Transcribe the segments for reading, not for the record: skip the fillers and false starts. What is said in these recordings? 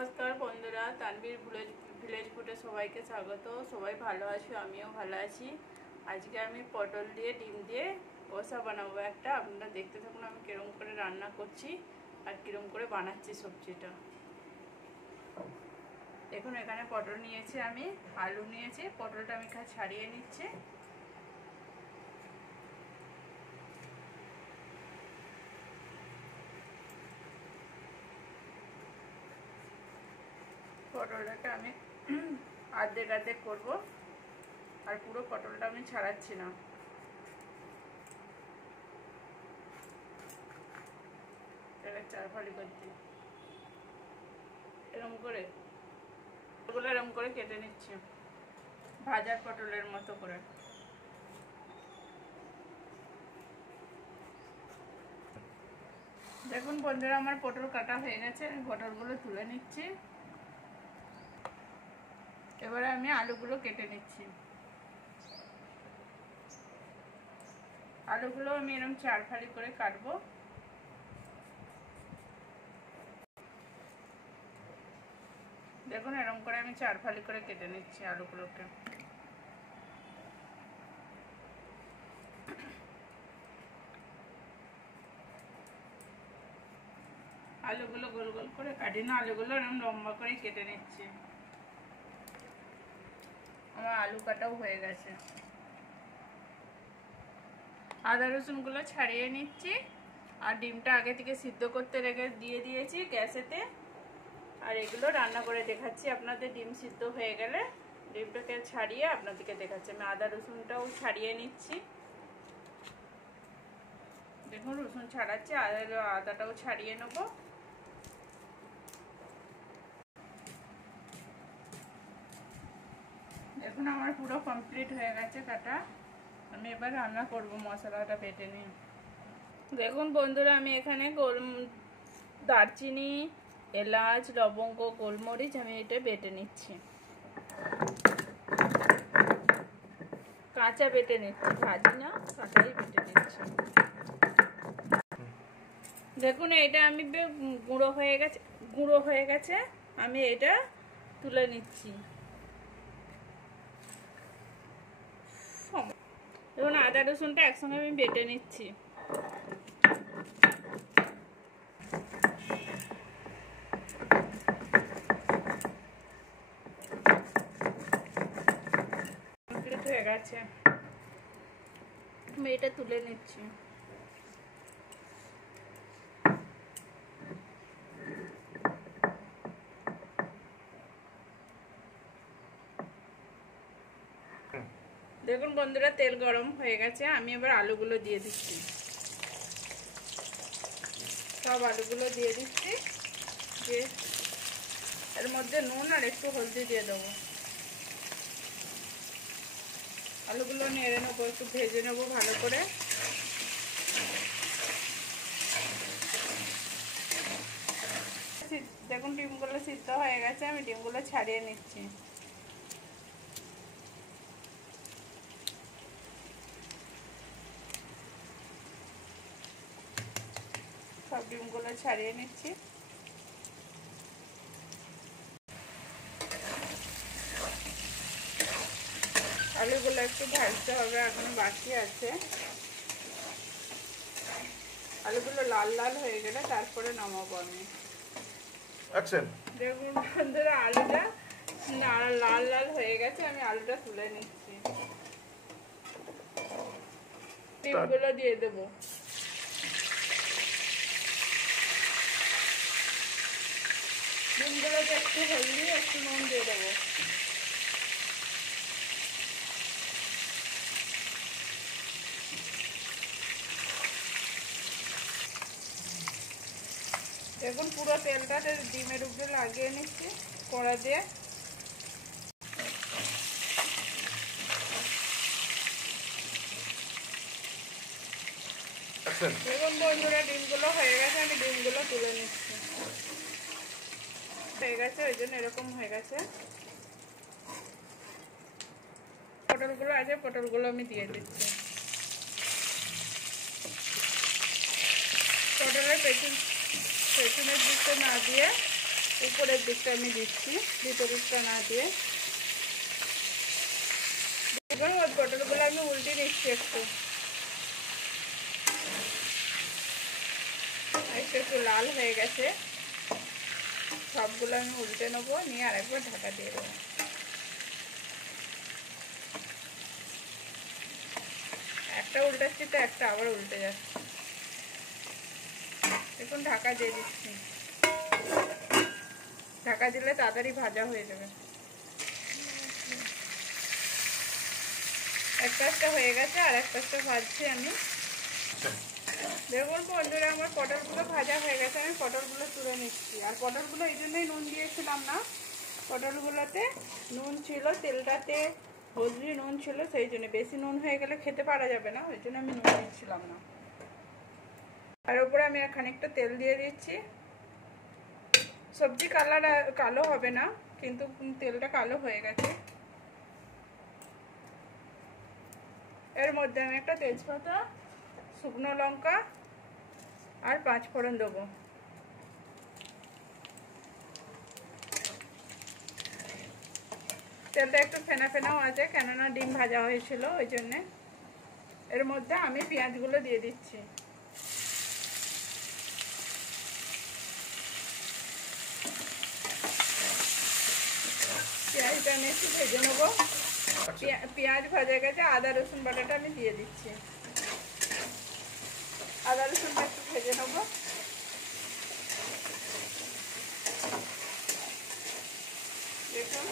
নমস্কার বন্ধুরা, তানভীর ভিলেজ ফুডে সবাইকে স্বাগত। সবাই ভালো আছি, আমিও ভালো আছি। আজকে আমি পটল দিয়ে ডিম দিয়ে কষা বানাবো একটা। আপনারা দেখতে থাকুন আমি কিরম করে রান্না করছি আর কিরম করে বানাচ্ছি সবজিটা। দেখুন এখানে পটল নিয়েছি, আমি আলু নিয়েছি। পটলটা আমি ছাড়িয়ে নিচ্ছি। পটলটাকে আমি অর্ধেক অর্ধেক করবো, আর পুরো পটলটা আমি ছাড়াচ্ছি না। চার ফালি করছি এরকম করে, ওগুলো এরকম করে কেটে নিচ্ছি ভাজার পটলের মতো করে। দেখুন বন্ধুরা, আমার পটল কাটা হয়ে গেছে। আমি পটলগুলো তুলে নিচ্ছি। এবারে আমি আলুগুলো কেটে নিচ্ছি। আলুগুলো আমি এরকম চার ফালি করে কাটবো। দেখুন এরকম করে আমি চার ফালি করে কেটে নিচ্ছি আলুগুলোকে। আলুগুলো গোল গোল করে কাটি না, আলুগুলো এরকম লম্বা করে কেটে নিচ্ছি। আমার আলু কাটাও হয়ে গেছে। আদা রসুনগুলো ছাড়িয়ে নিচ্ছি, আর ডিমটা আগে থেকে সিদ্ধ করতে রেখে দিয়ে দিয়েছি গ্যাসেতে। আর এগুলো রান্না করে দেখাচ্ছি আপনাদের। ডিম সিদ্ধ হয়ে গেলে ডিমটাকে ছাড়িয়ে আপনাদেরকে দেখাচ্ছি। আমি আদা রসুনটাও ছাড়িয়ে নিচ্ছি। দেখুন রসুন ছাড়াচ্ছি, আদাটাও ছাড়িয়ে নেবো। দেখুন আমার পুরো কমপ্লিট হয়ে গেছে কাটা। আমি এবার রান্না করব, মশলাটা বেটে নিয়ে। দেখুন বন্ধুরা, আমি এখানে দারচিনি, এলাচ, লবঙ্গ, গোলমরিচ আমি এটা বেটে নিচ্ছি। কাঁচা বেটে নিচ্ছি, ভাজি না, কাঁচাই বেটে নিচ্ছি। দেখুন এটা আমি গুঁড়ো হয়ে গেছে। আমি এটা তুলে নিচ্ছি। দেখুন আদা রসুনটা একসঙ্গে আমি বেটে নিচ্ছি। হয়ে গেছে, আমি এটা তুলে নিচ্ছি। দেখুন বন্ধুরা, তেল গরম হয়ে গেছে। আমি এবার আলুগুলো দিয়ে দিচ্ছি। সব আলুগুলো দিয়ে দিচ্ছি। দিয়ে এর মধ্যে নুন আর একটু হলদি দিয়ে দেবো। আলুগুলো নেড়ে নেবো, একটু ভেজে নেবো ভালো করে। দেখুন ডিমগুলো সিদ্ধ হয়ে গেছে, আমি ডিমগুলো ছাড়িয়ে নিচ্ছি। সব ডিমগুলো ছাড়িয়ে নিচ্ছি। আলুগুলো একটু ভাজতে হবে, এখনো বাকি আছে। আলুগুলো লাল লাল হয়ে গেলে তারপরে নামাবো আমি। আচ্ছা দেখুন বন্ধুরা, আলুটা লাল লাল হয়ে গেছে। আমি আলুটা তুলে নিচ্ছি। ডিমগুলো দিয়ে দেবো। ডিমগুলোতে একটু হলদি, একটু নুন দিয়ে দেবো। দেখুন পুরো তেলটা ডিমের উপরে লাগিয়ে নিচ্ছি কড়া দিয়ে। দেখুন বন্ধুরা, ডিমগুলো হয়ে গেছে। আমি ডিমগুলো তুলে নিচ্ছি। হয়ে গেছে, ওই জন্য এরকম হয়ে গেছে। পটলগুলো আছে, পটলগুলো আমি দিয়ে দিচ্ছি। পটলের পেছনের দিকটা না দিয়ে উপরের দিকটা আমি দিচ্ছি, ভিতরেরটা না দিয়ে। এবার ওই পটলগুলো আমি উল্টে নিচ্ছি একটু, একটু লাল হয়ে গেছে। সবগুলো আমি উল্টে নেবো, নিয়ে আরেকবার ঢাকা দিয়ে দেবো। একটা উল্টাচ্ছি তো একটা আবার উল্টে যাচ্ছে। এখন ঢাকা দিয়ে দিচ্ছি, ঢাকা দিলে তাড়াতাড়ি ভাজা হয়ে যাবে। একটা হয়ে গেছে, আর একটা ভাজছি আমি। দেখুন বন্ধুরা, আমার পটলগুলো ভাজা হয়ে গেছে, আমি পটলগুলো তুলে নিচ্ছি। আর পটলগুলো এই জন্যই নুন দিয়েছিলাম না, পটলগুলোতে নুন ছিল, তেলটাতে হলদি নুন ছিল, সেই জন্য। বেশি নুন হয়ে গেলে খেতে পারা যাবে না, ওই জন্য আমি নুন দিচ্ছিলাম না। আর উপরে আমি খানিকটা তেল দিয়ে দিচ্ছি। সবজি কালার কালো হবে না, কিন্তু তেলটা কালো হয়ে গেছে। এর মধ্যে আমি একটা তেজপাতা, শুকনো লঙ্কা আর 5 ফোড়ন দেবো। তেলটা একটু ফেনা ফেনাও আছে, কেননা ডিম ভাজা হয়েছিল ওই জন্যে। এর মধ্যে আমি পেঁয়াজগুলো দিয়ে দিচ্ছি। পেঁয়াজটা আমি একটু ভেজে নেবো। পেঁয়াজ ভাজা গেছে, আদা রসুন বাটাটা আমি দিয়ে দিচ্ছি। আদা রসুনটা একটু ভেজে নেবো। দেখুন,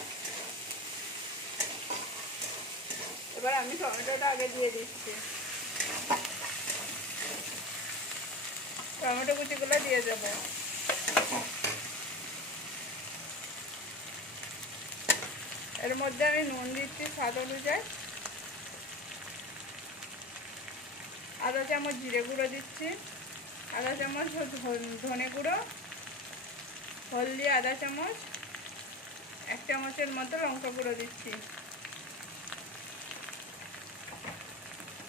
এবার আমি টমেটোটা আগে দিয়ে দিচ্ছি। টমেটো কুচিগুলো দিয়ে দেবো। এর মধ্যে আমি নুন দিচ্ছি স্বাদ অনুযায়ী। আধা চামচ জিরে গুঁড়ো দিচ্ছি, আধা চামচ ধনে গুঁড়ো, হলদি আধা চামচ, 1 চামচের মতো লঙ্কা গুঁড়ো দিচ্ছি।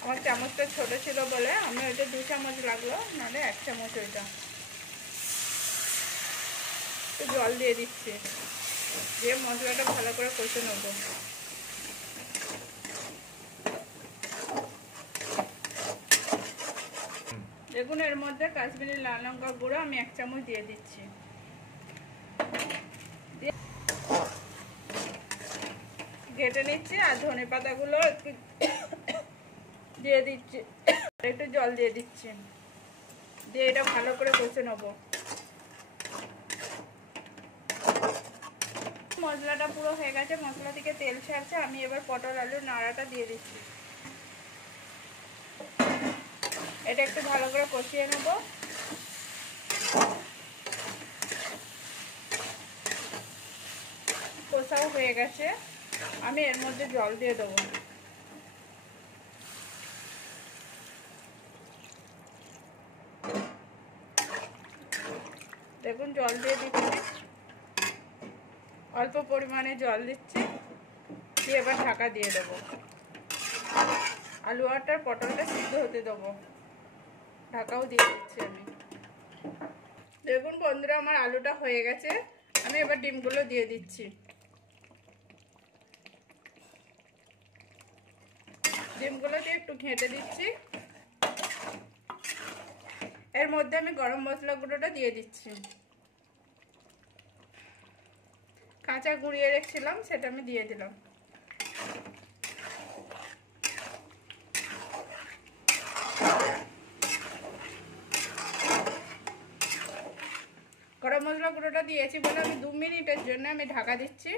আমার চামচটা ছোট ছিল বলে আমি ওইটা 2 চামচ লাগলো, নাহলে 1 চামচ ওইটা। তো জল দিয়ে দিচ্ছি, দিয়ে মশলাটা ভালো করে কষে নেব। দেখুন, এর মধ্যে কাশ্মীরি লাল লঙ্কা গুঁড়ো আমি 1 চামচ দিয়ে দিচ্ছি। ঘেটে নিচ্ছি, আর ধনে পাতাগুলো একটু দিয়ে দিচ্ছি, একটু জল দিয়ে দিচ্ছি, দিয়ে এটা ভালো করে কষে নেব। মশলাটা পুরো হয়ে গেছে, মশলা থেকে তেল ছাড়ছে। আমি এবার পটল আলুর নাড়াটা দিয়ে দিচ্ছি। এটা একটু ভালো করে কষিয়ে নেব। কষাও হয়ে গেছে, আমি এর মধ্যে জল দিয়ে দেবো। দেখুন, জল দিয়ে দিচ্ছি, অল্প পরিমাণে জল দিচ্ছি, দিয়ে এবার ঢাকা দিয়ে দেবো। আলু আর পটলটা সিদ্ধ হতে দেবো। ঢাকাও দিয়ে দিচ্ছি আমি। দেখুন বন্ধুরা, আমার আলুটা হয়ে গেছে, আমি এবার ডিমগুলো দিয়ে দিচ্ছি। ডিমগুলো দিয়ে একটু ঘেঁটে দিচ্ছি। এর মধ্যে আমি গরম মশলা গুঁড়োটা দিয়ে দিচ্ছি। কাঁচা গুঁড়িয়ে রেখেছিলাম, সেটা আমি দিয়ে দিলাম। গরম মশলা গুঁড়োটা দিয়েছি বলে আমি 2 মিনিটের জন্য আমি ঢাকা দিচ্ছি।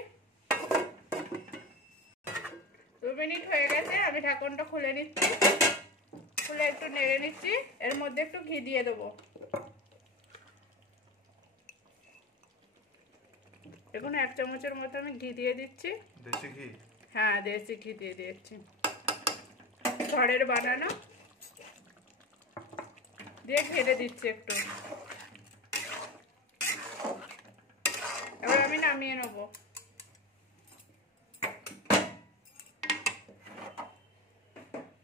2 মিনিট হয়ে গেছে, আমি ঢাকনটা খুলে নিচ্ছি। খুলে একটু নেড়ে নিচ্ছি। এর মধ্যে একটু ঘি দিয়ে দেবো। দেখুন, 1 চামচের মতো আমি ঘি দিয়ে দিচ্ছি। দেশি ঘি? হ্যাঁ, দেশি ঘি দিয়ে দিচ্ছি, ঘরের বানানো। দিয়ে ঘেটে দিচ্ছি একটু। এবার আমি নামিয়ে নেব।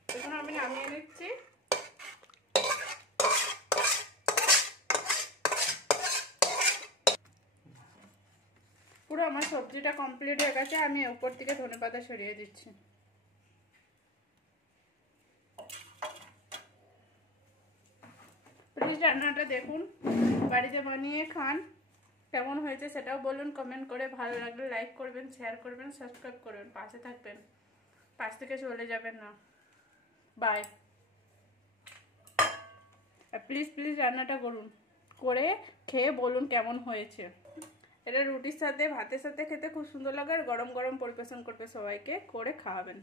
দেখুন, আমি নামিয়ে নিচ্ছি। পুরো আমার সবজিটা কমপ্লিট হয়ে গেছে। আমি উপর থেকে ধনেপাতা ছড়িয়ে দিচ্ছি। প্লিজ রান্নাটা দেখুন, বাড়িতে বানিয়ে খান। কেমন হয়েছে সেটাও বলুন কমেন্ট করে। ভালো লাগলে লাইক করবেন, শেয়ার করবেন, সাবস্ক্রাইব করবেন, পাশে থাকবেন, পাশ থেকে চলে যাবেন না। বাই। প্লিজ প্লিজ রান্নাটা করুন, করে খেয়ে বলুন কেমন হয়েছে। এটা রুটির সাথে, ভাতের সাথে খেতে খুব সুন্দর লাগে, আর গরম গরম পরিবেশন করবে, সবাইকে করে খাওয়াবেন।